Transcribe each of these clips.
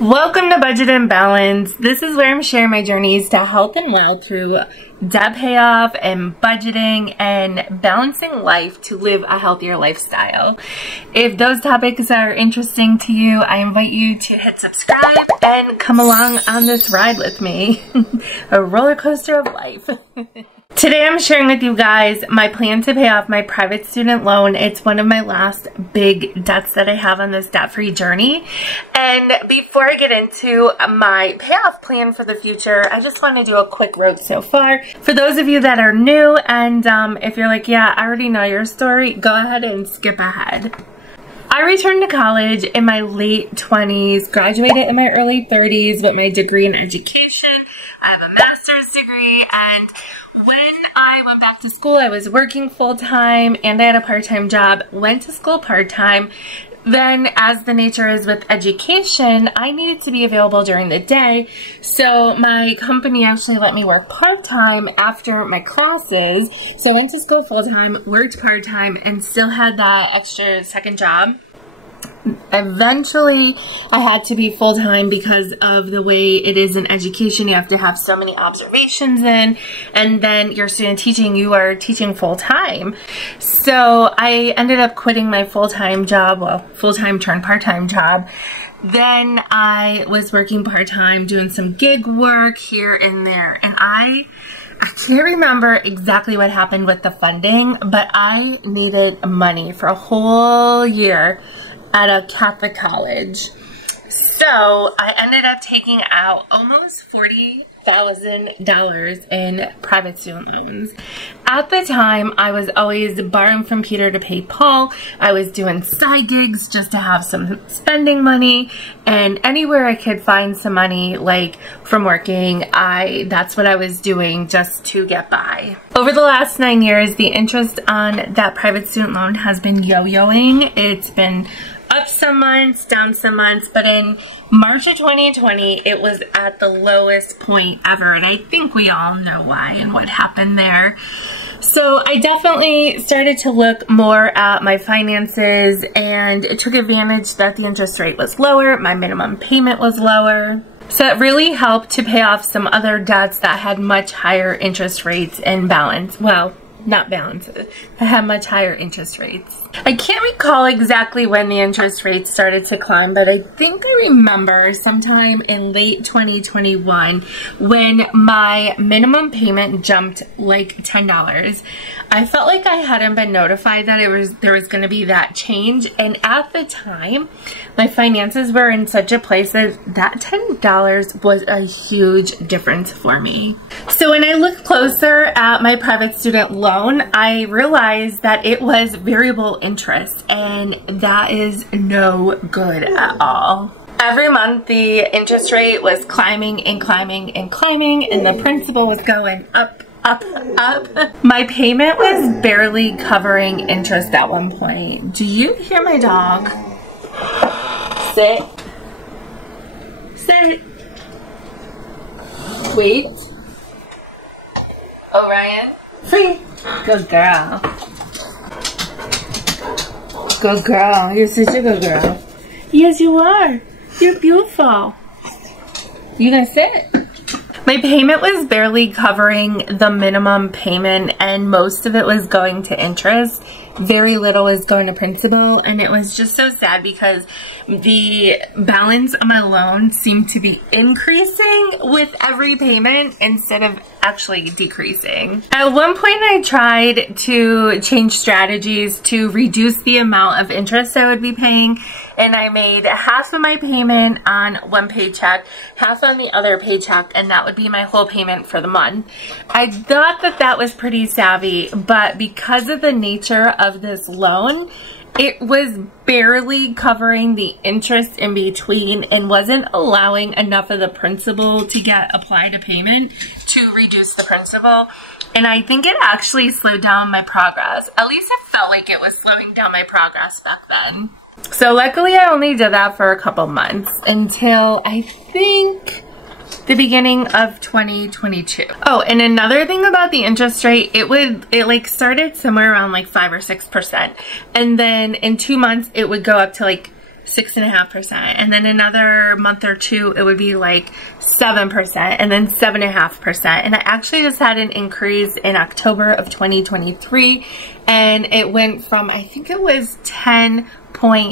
Welcome to Budget and Balance. This is where I'm sharing my journeys to health and wealth through debt payoff and budgeting and balancing life to live a healthier lifestyle. If those topics are interesting to you, I invite you to hit subscribe and come along on this ride with me. A roller coaster of life. Today I'm sharing with you guys my plan to pay off my private student loan. It's one of my last big debts that I have on this debt-free journey. And before I get into my payoff plan for the future, I just want to do a quick road so far. For those of you that are new and if you're like, yeah, I already know your story, go ahead and skip ahead. I returned to college in my late 20s, graduated in my early 30s with my degree in education. I have a master's degree, and when I went back to school, I was working full-time and I had a part-time job, went to school part-time. Then, as the nature is with education, I needed to be available during the day. So my company actually let me work part-time after my classes. So I went to school full-time, worked part-time, and still had that extra second job. Eventually, I had to be full-time because of the way it is in education. You have to have so many observations in, and then your student teaching, you are teaching full-time. So I ended up quitting my full-time job, well, full-time turned part-time job. Then I was working part-time, doing some gig work here and there, and I can't remember exactly what happened with the funding, but I needed money for a whole year at a Catholic college. So I ended up taking out almost $40,000 in private student loans. At the time, I was always borrowing from Peter to pay Paul. I was doing side gigs just to have some spending money, and anywhere I could find some money, like from working, that's what I was doing just to get by. Over the last 9 years, the interest on that private student loan has been yo-yoing. It's been up some months, down some months, but in March of 2020, it was at the lowest point ever, and I think we all know why and what happened there. So I definitely started to look more at my finances, and it took advantage that the interest rate was lower, my minimum payment was lower. So it really helped to pay off some other debts that had much higher interest rates and balance. Well, not balances, that had much higher interest rates. I can't recall exactly when the interest rates started to climb, but I think I remember sometime in late 2021 when my minimum payment jumped like $10. I felt like I hadn't been notified that there was going to be that change, and at the time my finances were in such a place that $10 was a huge difference for me. So when I looked closer at my private student loan, I realized that it was variable interest, and that is no good at all. Every month the interest rate was climbing and climbing and climbing, and the principal was going up, up, up. My payment was barely covering interest at one point. Do you hear my dog? Sit. Sit. Wait. Orion. Free. Good girl. Good girl. You're such a good girl. Yes, you are. You're beautiful. You gonna sit? My payment was barely covering the minimum payment, and most of it was going to interest. Very little is going to principal, and it was just so sad because the balance on my loan seemed to be increasing with every payment instead of actually decreasing. At one point I tried to change strategies to reduce the amount of interest I would be paying, and I made half of my payment on one paycheck, half on the other paycheck, and that would be my whole payment for the month. I thought that that was pretty savvy, but because of the nature of this loan, it was barely covering the interest in between and wasn't allowing enough of the principal to get applied to payment to reduce the principal. And I think it actually slowed down my progress. At least it felt like it was slowing down my progress back then. So luckily I only did that for a couple months until I think the beginning of 2022. Oh, and another thing about the interest rate, it like started somewhere around like 5 or 6%. And then in 2 months, it would go up to like 6.5%. And then another month or two, it would be like 7%, and then 7.5%. And I actually just had an increase in October of 2023, and it went from, I think it was 10.75%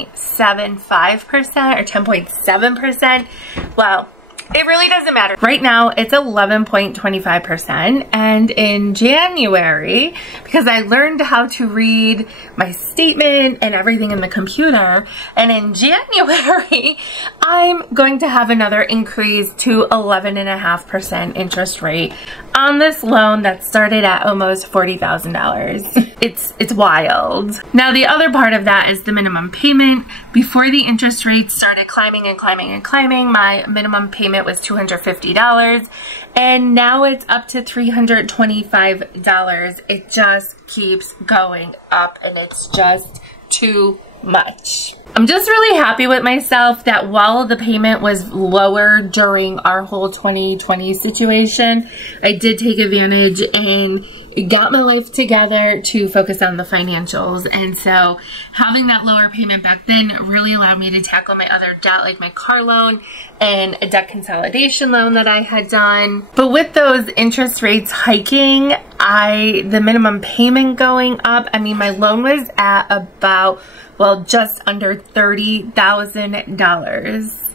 or 10.7%. Well, it really doesn't matter. Right now, it's 11.25%. And in January, because I learned how to read my statement and everything in the computer, and in January, I'm going to have another increase to 11.5% interest rate on this loan that started at almost $40,000. It's wild. Now, the other part of that is the minimum payment. Before the interest rates started climbing and climbing and climbing, my minimum payment was $250, and now it's up to $325. It just keeps going up, and it's just too much. I'm just really happy with myself that while the payment was lower during our whole 2020 situation, I did take advantage and got my life together to focus on the financials. And so having that lower payment back then really allowed me to tackle my other debt, like my car loan and a debt consolidation loan that I had done. But with those interest rates hiking, the minimum payment going up, I mean, my loan was at about, well, just under $30,000.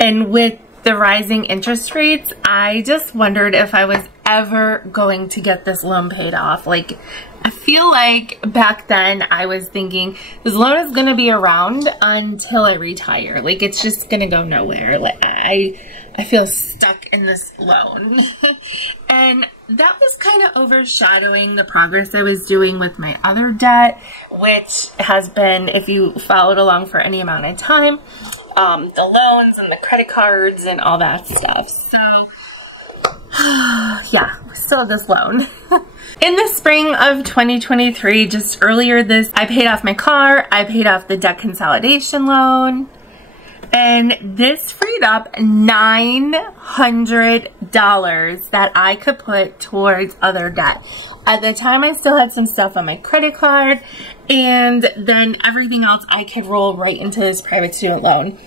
And with the rising interest rates, I just wondered if I was ever going to get this loan paid off. Like, I feel like back then I was thinking this loan is going to be around until I retire. Like, it's just going to go nowhere. Like, I feel stuck in this loan. And that was kind of overshadowing the progress I was doing with my other debt, which has been, if you followed along for any amount of time, the loans and the credit cards and all that stuff. So yeah, still have this loan. In the spring of 2023, just earlier I paid off my car, I paid off the debt consolidation loan, and this freed up $900 that I could put towards other debt. At the time, I still had some stuff on my credit card, and then everything else I could roll right into this private student loan.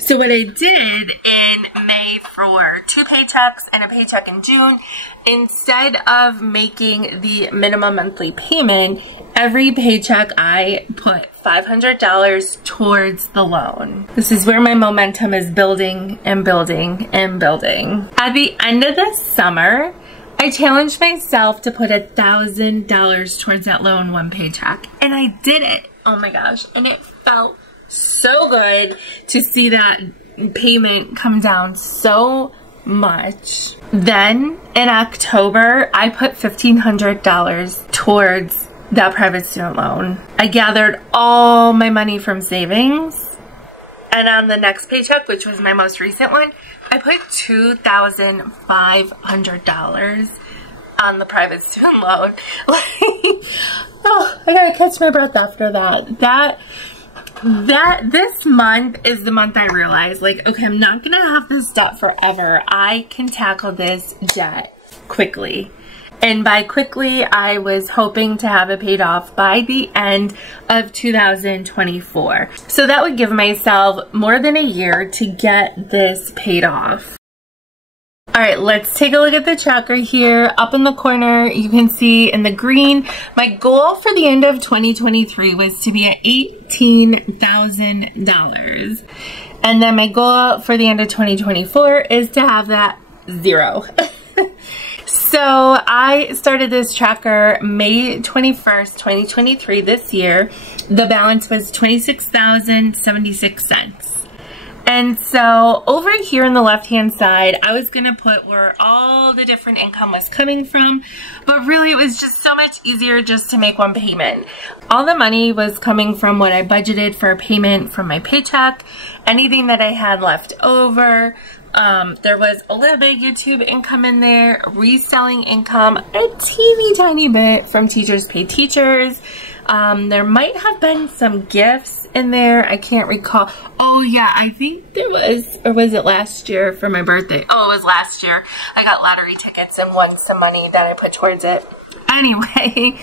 So what I did in May for 2 paychecks and a paycheck in June, instead of making the minimum monthly payment, every paycheck I put $500 towards the loan. This is where my momentum is building and building and building. At the end of the summer, I challenged myself to put $1,000 towards that loan one paycheck, and I did it. Oh my gosh, and it felt so good to see that payment come down so much. Then in October, I put $1,500 towards that private student loan. I gathered all my money from savings, and on the next paycheck, which was my most recent one, I put $2,500 on the private student loan. Oh, I gotta catch my breath after that. This month is the month I realized, like, okay, I'm not gonna have this debt forever. I can tackle this debt quickly. And by quickly, I was hoping to have it paid off by the end of 2024. So that would give myself more than a year to get this paid off. All right, let's take a look at the tracker here. Up in the corner, you can see in the green, my goal for the end of 2023 was to be at $18,000. And then my goal for the end of 2024 is to have that $0. So I started this tracker May 21st, 2023 this year. The balance was $26,076. And so over here on the left-hand side, I was going to put where all the different income was coming from, but really it was just so much easier just to make one payment. All the money was coming from what I budgeted for a payment from my paycheck, anything that I had left over. There was a little bit of YouTube income in there, reselling income, a teeny tiny bit from Teachers Pay Teachers. There might have been some gifts in there. I can't recall. Oh yeah, I think there was, or was it last year for my birthday? Oh, it was last year. I got lottery tickets and won some money that I put towards it. Anyway,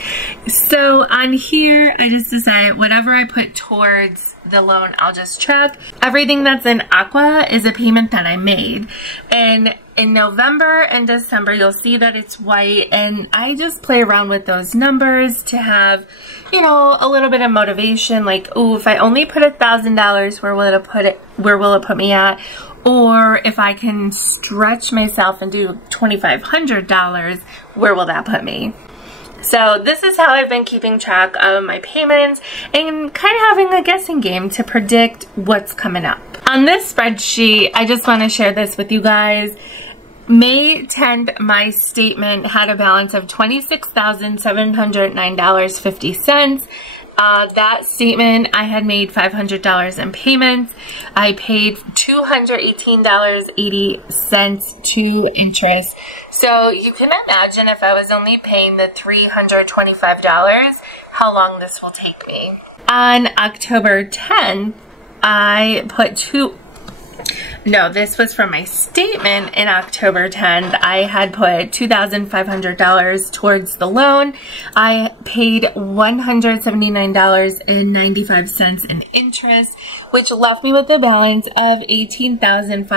so on here, I just decided whatever I put towards the loan, I'll just track. Everything that's in aqua is a payment that I made. And in November and December, you'll see that it's white, and I just play around with those numbers to have, you know, a little bit of motivation, like, oh, if I only put $1,000, where will it put me at? Or if I can stretch myself and do $2,500, where will that put me? So this is how I've been keeping track of my payments and kind of having a guessing game to predict what's coming up. On this spreadsheet, I just want to share this with you guys. May 10th, my statement had a balance of $26,709.50. That statement, I had made $500 in payments. I paid $218.80 to interest. So you can imagine if I was only paying the $325, how long this will take me. On October 10th, I put this was from my statement in October 10th. I had put $2,500 towards the loan. I paid $179.95 in interest, which left me with a balance of $18,581.01.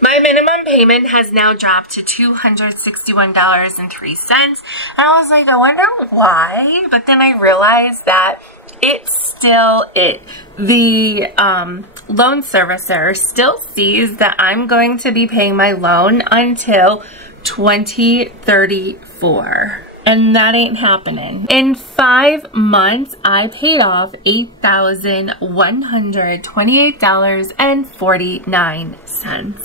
My minimum payment has now dropped to $261.03. And I was like, I wonder why, but then I realized that the loan servicer still sees that I'm going to be paying my loan until 2034. And that ain't happening. In 5 months, I paid off $8,128.49.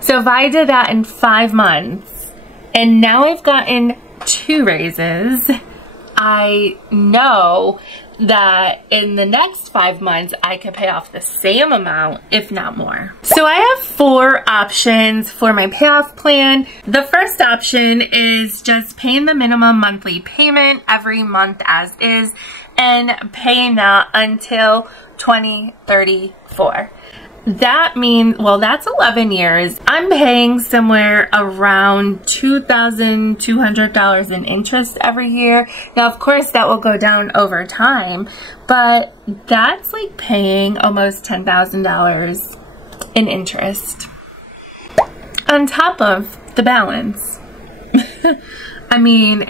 So if I did that in 5 months, and now I've gotten 2 raises, I know that in the next 5 months, I could pay off the same amount, if not more. So I have 4 options for my payoff plan. The first option is just paying the minimum monthly payment every month as is, and paying that until 2034. That means, well, that's 11 years. I'm paying somewhere around $2,200 in interest every year. Now, of course, that will go down over time, but that's like paying almost $10,000 in interest on top of the balance. I mean,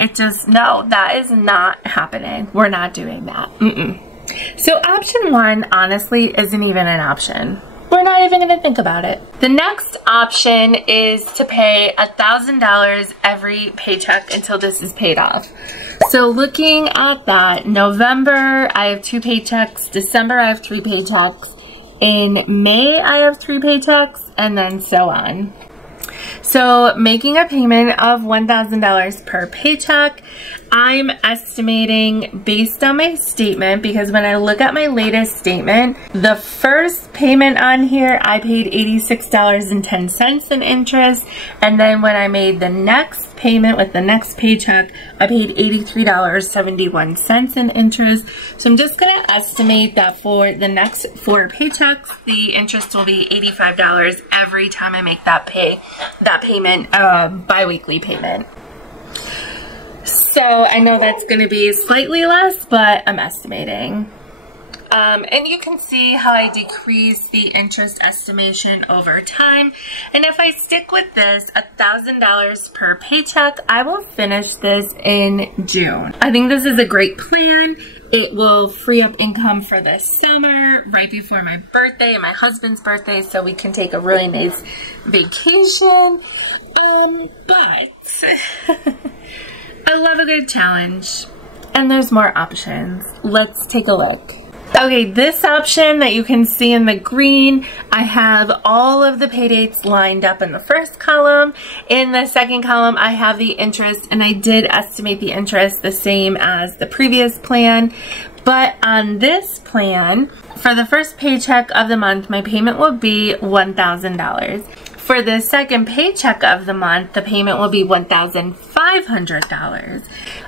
no, that is not happening. We're not doing that. So option 1, honestly, isn't even an option. We're not even going to think about it. The next option is to pay $1,000 every paycheck until this is paid off. So looking at that, November, I have 2 paychecks. December, I have 3 paychecks. In May, I have 3 paychecks, and then so on. So making a payment of $1,000 per paycheck, I'm estimating based on my statement, because when I look at my latest statement, the first payment on here, I paid $86.10 in interest. And then when I made the next payment with the next paycheck, I paid $83.71 in interest. So I'm just going to estimate that for the next 4 paychecks, the interest will be $85 every time I make that payment, bi-weekly payment. So I know that's going to be slightly less, but I'm estimating. And you can see how I decrease the interest estimation over time. And if I stick with this, $1,000 per paycheck, I will finish this in June. I think this is a great plan. It will free up income for the summer, right before my birthday and my husband's birthday, so we can take a really nice vacation. But I love a good challenge, and there's more options. Let's take a look. Okay, this option that you can see in the green, I have all of the pay dates lined up in the first column. In the second column, I have the interest, and I did estimate the interest the same as the previous plan. But on this plan, for the first paycheck of the month, my payment will be $1,000. For the second paycheck of the month, the payment will be $1,500.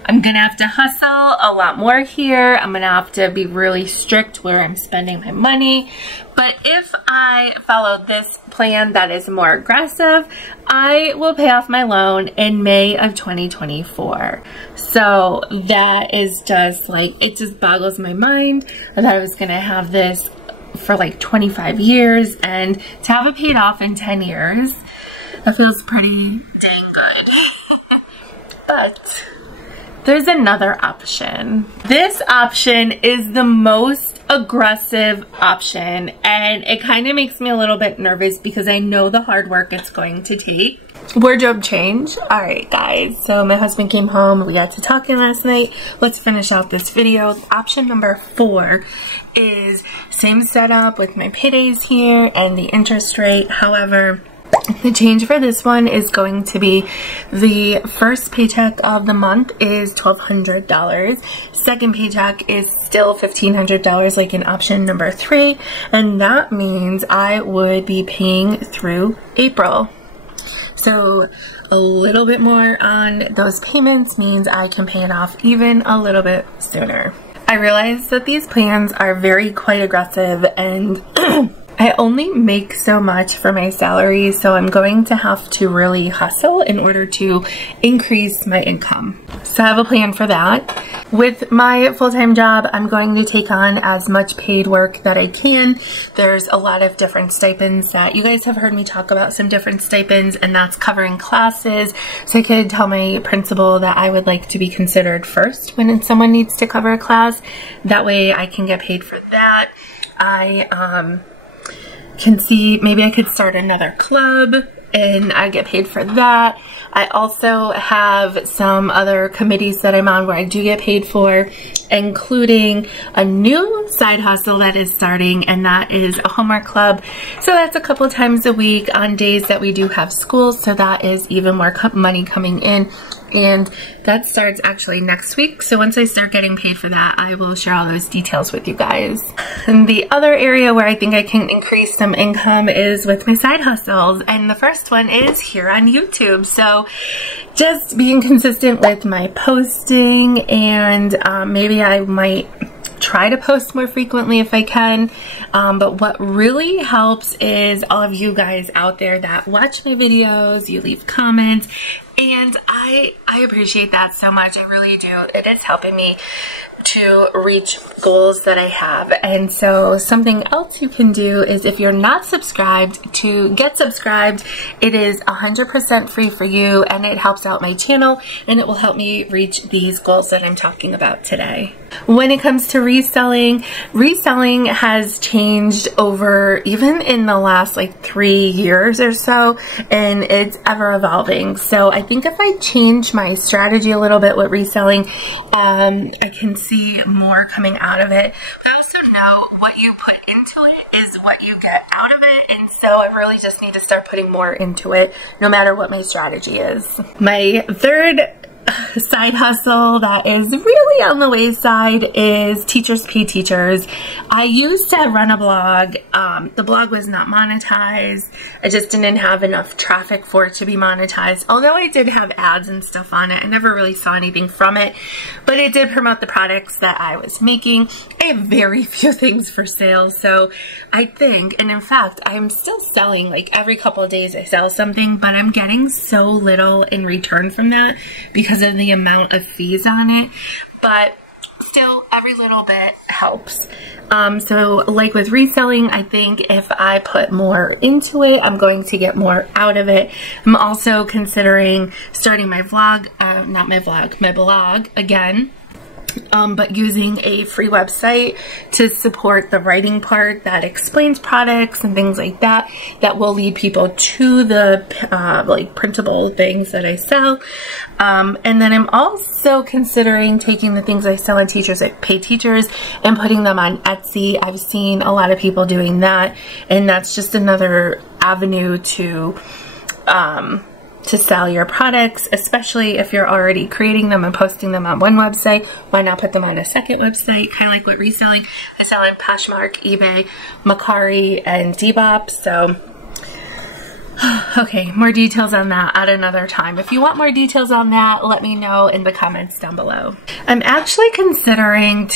I'm gonna have to hustle a lot more here. I'm gonna have to be really strict where I'm spending my money. But if I follow this plan that is more aggressive, I will pay off my loan in May of 2024. So that is just like, it just boggles my mind. I thought I was gonna have this for like 25 years, and to have it paid off in 10 years, that feels pretty dang good. But there's another option. This option is the most aggressive option, and it kind of makes me a little bit nervous because I know the hard work it's going to take. Wardrobe change. All right, guys, so my husband came home, we got to talking last night. Let's finish out this video. Option number 4 is same setup with my paydays here and the interest rate. However, the change for this one is going to be the first paycheck of the month is $1,200. Second paycheck is still $1,500 like in option number 3, and that means I would be paying through April. So a little bit more on those payments means I can pay it off even a little bit sooner. I realize that these plans are quite aggressive, and I only make so much for my salary, so I'm going to have to really hustle in order to increase my income. So I have a plan for that. With my full-time job, I'm going to take on as much paid work that I can. There's a lot of different stipends that you guys have heard me talk about, some different stipends, and that's covering classes. So I could tell my principal that I would like to be considered first when someone needs to cover a class. That way I can get paid for that. I can see maybe I could start another club and I get paid for that. I also have some other committees that I'm on where I do get paid for, including a new side hustle that is starting, and that is a homework club. So that's a couple times a week on days that we do have school, so that is even more money coming in. And that starts actually next week. So once I start getting paid for that, I will share all those details with you guys. And the other area where I think I can increase some income is with my side hustles. And the first one is here on YouTube. So just being consistent with my posting, and maybe I might try to post more frequently if I can. But what really helps is all of you guys out there that watch my videos, you leave comments, and I appreciate that so much. I really do. It is helping me to reach goals that I have. And so something else you can do is, if you're not subscribed, to get subscribed. It is 100% free for you, and it helps out my channel, and it will help me reach these goals that I'm talking about today. When it comes to reselling has changed over even in the last like 3 years or so, and it's ever evolving. So I think if I change my strategy a little bit with reselling, I can see more coming out of it. But I also know what you put into it is what you get out of it, and so I really just need to start putting more into it no matter what my strategy is. My third side hustle that is really on the wayside is Teachers Pay Teachers. I used to run a blog. The blog was not monetized. I just didn't have enough traffic for it to be monetized. Although I did have ads and stuff on it, I never really saw anything from it, but it did promote the products that I was making. I have very few things for sale, so I think, and in fact, I'm still selling, like every couple of days I sell something, but I'm getting so little in return from that because of the amount of fees on it. But still, every little bit helps. So like with reselling, I think if I put more into it, I'm going to get more out of it. I'm also considering starting my blog again. But using a free website to support the writing part that explains products and things like that, that will lead people to the like printable things that I sell. And then I'm also considering taking the things I sell on Teachers Pay Teachers and putting them on Etsy. I've seen a lot of people doing that, and that's just another avenue to sell your products, especially if you're already creating them and posting them on one website. Why not put them on a second website? Kind of like what reselling. I sell on Poshmark, eBay, Mercari, and Depop. So Okay, more details on that at another time. If you want more details on that, let me know in the comments down below. I'm actually considering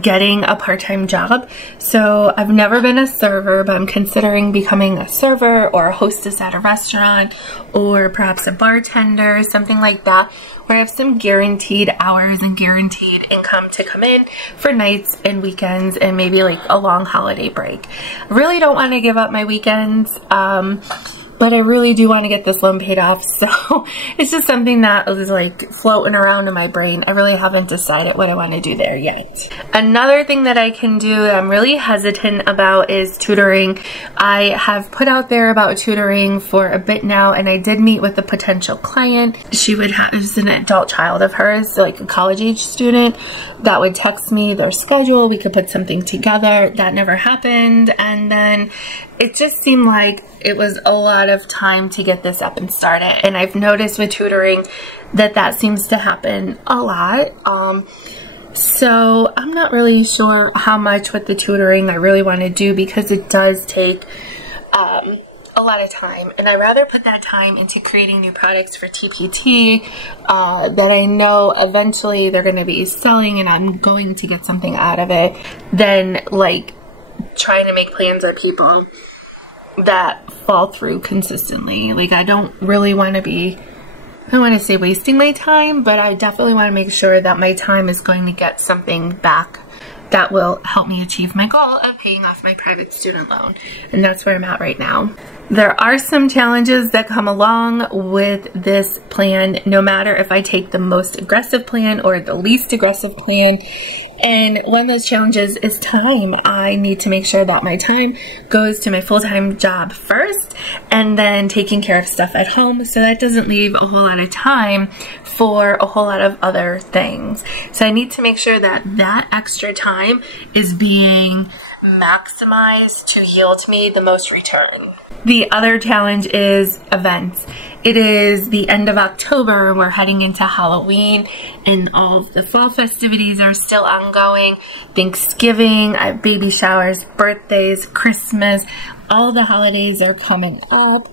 getting a part-time job. So I've never been a server, but I'm considering becoming a server or a hostess at a restaurant, or perhaps a bartender, something like that, where I have some guaranteed hours and guaranteed income to come in for nights and weekends and maybe like a long holiday break. I really don't want to give up my weekends. But I really do want to get this loan paid off, so it's just something that is like floating around in my brain. I really haven't decided what I want to do there yet. Another thing that I can do that I'm really hesitant about is tutoring. I have put out there about tutoring for a bit now, and I did meet with a potential client. She would have, it was an adult child of hers, like a college age student, that would text me their schedule. We could put something together. That never happened, and then it just seemed like it was a lot of time to get this up and started. And I've noticed with tutoring that seems to happen a lot. So I'm not really sure how much with the tutoring I really want to do, because it does take a lot of time. And I'd rather put that time into creating new products for TPT that I know eventually they're going to be selling and I'm going to get something out of it, than like trying to make plans with people that fall through consistently. Like, I don't really want to be, I don't want to say wasting my time, but I definitely want to make sure that my time is going to get something back that will help me achieve my goal of paying off my private student loan. And that's where I'm at right now. There are some challenges that come along with this plan, no matter if I take the most aggressive plan or the least aggressive plan. And one of those challenges is time. I need to make sure that my time goes to my full-time job first, and then taking care of stuff at home, so that doesn't leave a whole lot of time for a whole lot of other things. So I need to make sure that that extra time is being maximized to yield me the most return. The other challenge is events. It is the end of October, we're heading into Halloween, and all of the fall festivities are still ongoing. Thanksgiving, I have baby showers, birthdays, Christmas, all the holidays are coming up.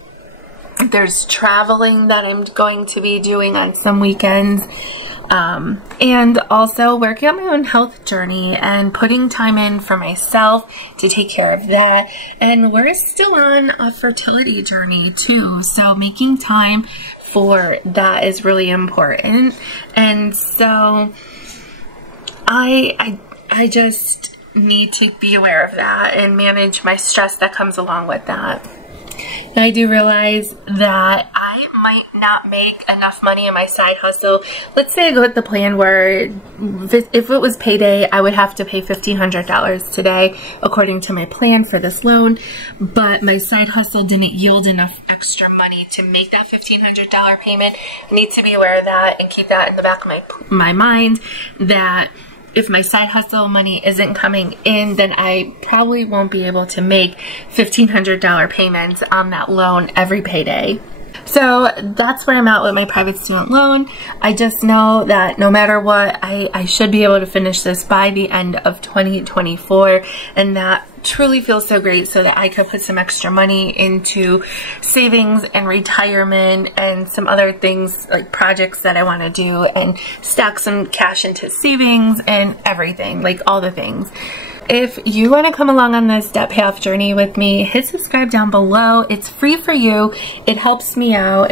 There's traveling that I'm going to be doing on some weekends. And also working on my own health journey and putting time in for myself to take care of that. And we're still on a fertility journey too, so making time for that is really important. And so I just need to be aware of that and manage my stress that comes along with that. And I do realize that I might not make enough money in my side hustle. Let's say I go with the plan where if it was payday, I would have to pay $1,500 today according to my plan for this loan, but my side hustle didn't yield enough extra money to make that $1,500 payment. I need to be aware of that and keep that in the back of my mind, that if my side hustle money isn't coming in, then I probably won't be able to make $1,500 payments on that loan every payday. So that's where I'm at with my private student loan. I just know that no matter what, I should be able to finish this by the end of 2024, and that truly feels so great, so that I could put some extra money into savings and retirement and some other things like projects that I want to do, and stack some cash into savings and everything, like all the things. If you want to come along on this debt payoff journey with me, hit subscribe down below. It's free for you. It helps me out.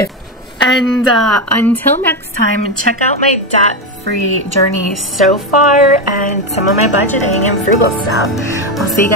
And until next time, check out my debt-free journey so far and some of my budgeting and frugal stuff. I'll see you guys.